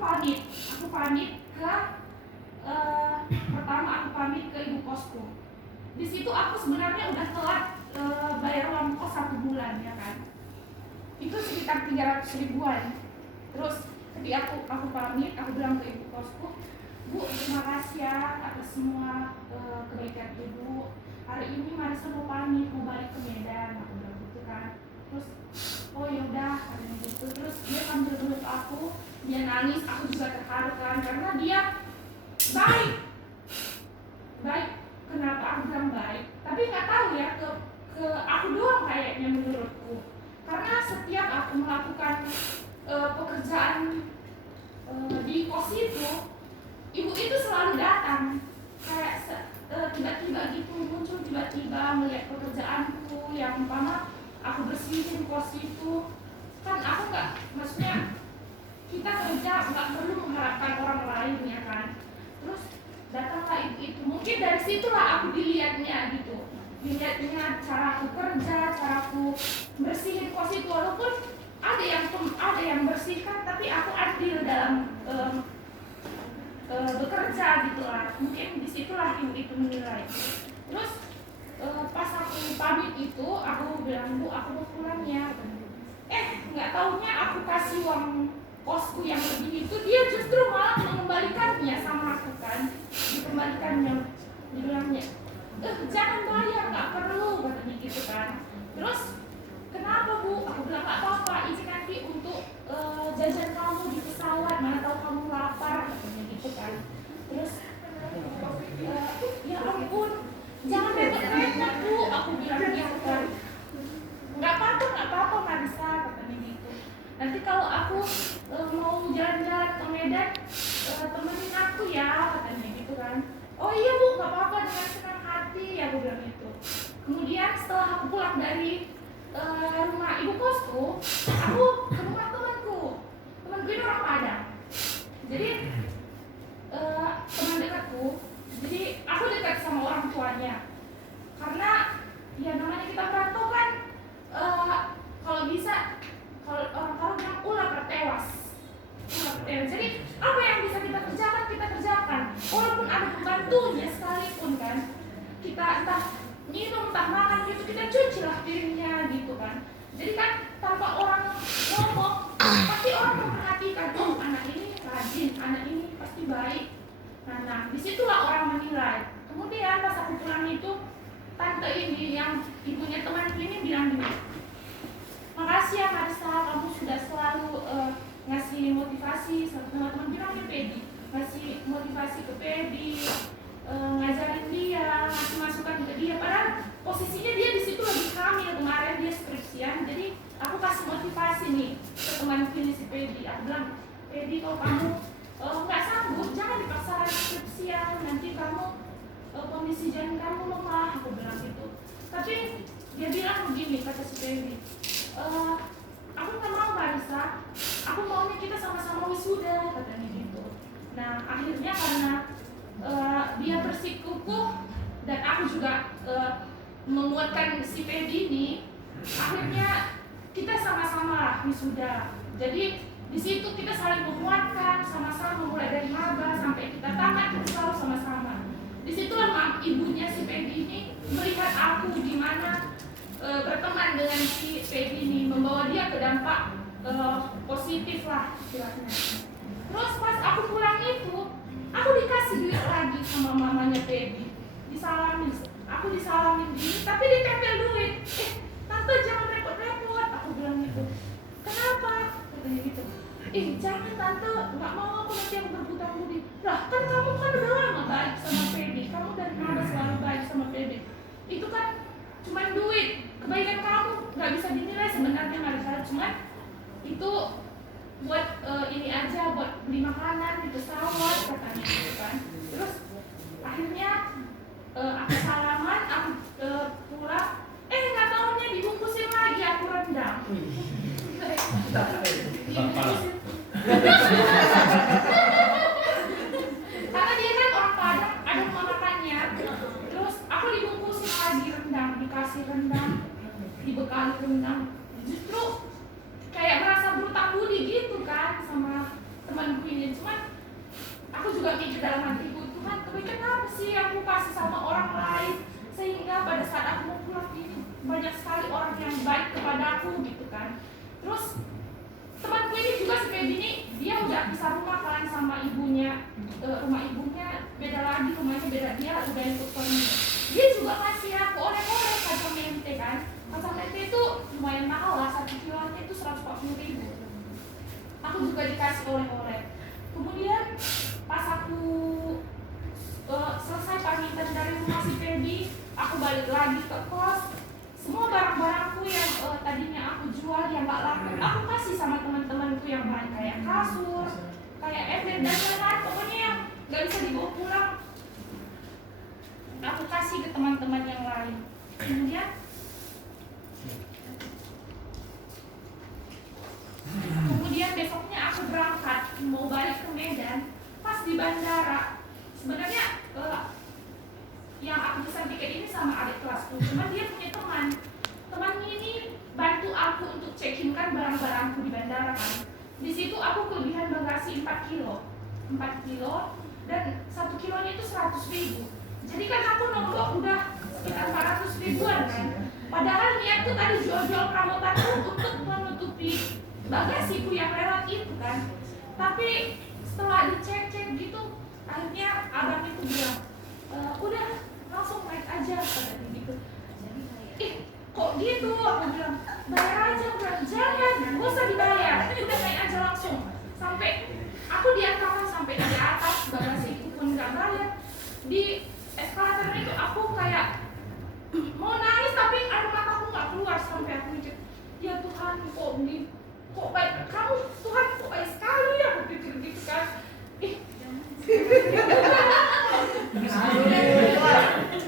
aku pamit ke pertama aku pamit ke ibu kosku. Di situ aku sebenarnya udah telat bayar uang kos 1 bulan ya kan. Itu sekitar 300 ribuan. Terus ketika aku pamit, aku bilang ke ibu kosku, Bu, terima kasih ya atas semua kebaikan ibu. Hari ini Marisa mau pamit, mau balik ke Medan, aku bilang gitu kan. Terus, oh yaudah, katanya gitu. Terus dia sambil peluk aku, dia nangis, aku juga terharu kan, karena dia baik. Kenapa aku bilang baik? Tapi nggak tahu ya ke aku doang kayaknya menurutku. Karena setiap aku melakukan pekerjaan di kos itu, ibu itu selalu datang. Kayak tiba-tiba gitu muncul, tiba-tiba melihat pekerjaanku yang umpama aku bersihin kos itu. Kan aku nggak, maksudnya kita kerja nggak perlu mengharapkan orang lain ya kan. Terus datanglah ibu itu, mungkin dari situlah aku dilihatnya gitu, dilihatnya cara aku kerja, cara aku bersihin kos itu. Walaupun ada yang bersihkan, tapi aku adil dalam bekerja gitu lah. Mungkin disitulah ibu itu menilai. Terus pas aku pamit itu, aku bilang, Bu, aku mau pulang ya. Nggak taunya aku kasih uang kosku yang lebih itu, dia justru malah mengembalikannya sama aku kan. Dikembalikannya, dibilangnya, jangan bayar, nggak perlu, katanya gitu kan. Terus kenapa Bu? Aku bilang nggak apa-apa, ini nanti untuk jajan kamu di pesawat, mana tahu kamu lapar, katanya gitu kan. Terus ya ampun, jangan repot-repot Bu, aku bilang gitu kan. Nggak apa-apa Marisa, katanya gitu. Nanti kalau aku mau jalan-jalan ke Medan, temenin aku ya, katanya gitu kan. Oh iya Bu, nggak apa-apa, dengan senang hati, aku bilang gitu. Kemudian setelah aku pulang dari rumah ibu kosku, aku ke rumah temanku ini orang Padang. Jadi teman dekatku, jadi aku dekat sama orang tuanya. Karena ya namanya kita merantau kan, kalau bisa, kalau orang bilang ulah tertewas. Jadi apa yang bisa kita kerjakan, kita kerjakan. Walaupun ada pembantunya sekalipun kan, kita entah minum, entah makan gitu, kita cucilah piringnya gitu kan. Jadi kan tanpa orang ngomong, pasti orang memperhatikan, oh anak ini rajin, anak ini pasti baik. Nah disitulah orang menilai. Kemudian pas aku pulang itu, tante ini yang ibunya temanku ini bilang gini, makasih ya Marisa, kamu sudah selalu ngasih motivasi. Satu teman-teman bilangnya Pedi, ngasih motivasi ke Pedi, ngajarin dia, ngasih masukan ke dia. Padahal posisinya dia di situ lagi hamil kemarin, dia skripsian. Jadi aku kasih motivasi nih ke teman ini si Pedi. Aku bilang, Pedi kalau kamu nggak sanggup, jangan dipaksa skripsian, nanti kamu kondisi janin kamu lemah, aku bilang gitu. Tapi dia bilang begini, kata si Pedi, aku nggak mau Marisa, aku maunya kita sama-sama wisuda, katanya gitu. Nah akhirnya karena dia bersikukuh dan aku juga menguatkan si Pedi ini, akhirnya kita sama-sama wisuda. Jadi di situ kita saling menguatkan sama-sama, mulai dari maba sampai kita tamat, kita selalu sama-sama. Disitulah ibunya si Pedi ini melihat aku gimana berteman dengan si Pedi ini, membawa dia ke dampak positif lah istilahnya. Terus pas aku pulang itu, aku dikasih duit lagi sama mamanya Pedi, disalamin, aku disalamin gini, tapi ditempel duit. Tante jangan repot-repot, aku bilang gitu. Kenapa? Katanya gitu. Jangan tante, nggak mau aku nanti yang berhutang budi. Lah kan kamu kan udah lama baik sama Pedi, kamu dari mana selalu baik sama Pedi. Itu kan cuma duit, kebaikan kamu nggak bisa dinilai sebenarnya Marisa, cuman itu buat ini aja, buat beli makanan di pesawat, katanya gitu kan. Terus akhirnya aku salaman, aku pulang, nggak taunya dibungkusin lagi aku rendang. Karena dia kan orang Padang, ada rumah makannya. Terus aku dibungkusin lagi rendang, dikasih rendang, dibekali rendang. Justru kayak merasa berutang budi gitu kan sama temanku ini. izin. Cuman aku juga mikir dalam hatiku, Tuhan, tapi kenapa sih aku kasih sama orang lain sehingga pada saat aku mau pulang ini banyak sekali orang yang baik kepada aku gitu kan. Terus temanku ini juga si Feby ini, dia udah pisah rumah kan sama ibunya. Rumah ibunya beda lagi, rumahnya beda, dia udah ikut suami. Dia juga kasih aku oleh-oleh kacang mente kan. Kacang mente itu lumayan mahal lah, 1 kilonya itu 140.000. Aku juga dikasih oleh-oleh. Kemudian pas aku selesai pamitan dari rumah si Feby, aku balik lagi ke kos. Semua barang-barangku yang tadinya aku jual yang gak laku, aku kasih sama teman-temanku yang lain, kayak kasur, kayak ember dan lain-lain, pokoknya yang gak bisa dibawa pulang, aku kasih ke teman-teman yang lain. Kemudian besoknya aku berangkat mau balik ke Medan. Pas di bandara, sebenarnya yang aku pesan tiket ini sama adik kelasku, cuma dia punya temannya ini bantu aku untuk check-in kan barang-barangku di bandara kan. Di situ aku kelebihan bagasi 4 kilo dan 1 kilonya itu 100.000. Jadi kan aku nombok udah sekitar 400 ribuan kan. Padahal niatku tadi jual-jual perabotanku untuk menutupi bagasiku yang lewat itu kan. Tapi setelah dicek-cek gitu, akhirnya abang itu bilang, udah langsung naik aja pada gitu. Kok gitu? Aku bilang, bayar aja. Jangan, gak usah dibayar, udah naik aja langsung. Sampai aku diantarkan sampai di atas, bagasiku pun gak bayar. Di eskalator itu aku kayak mau nangis tapi air mataku gak keluar. Sampai aku mikir, ya Tuhan, kok baik kamu, Tuhan kok baik sekali ya, aku pikir gitu kan.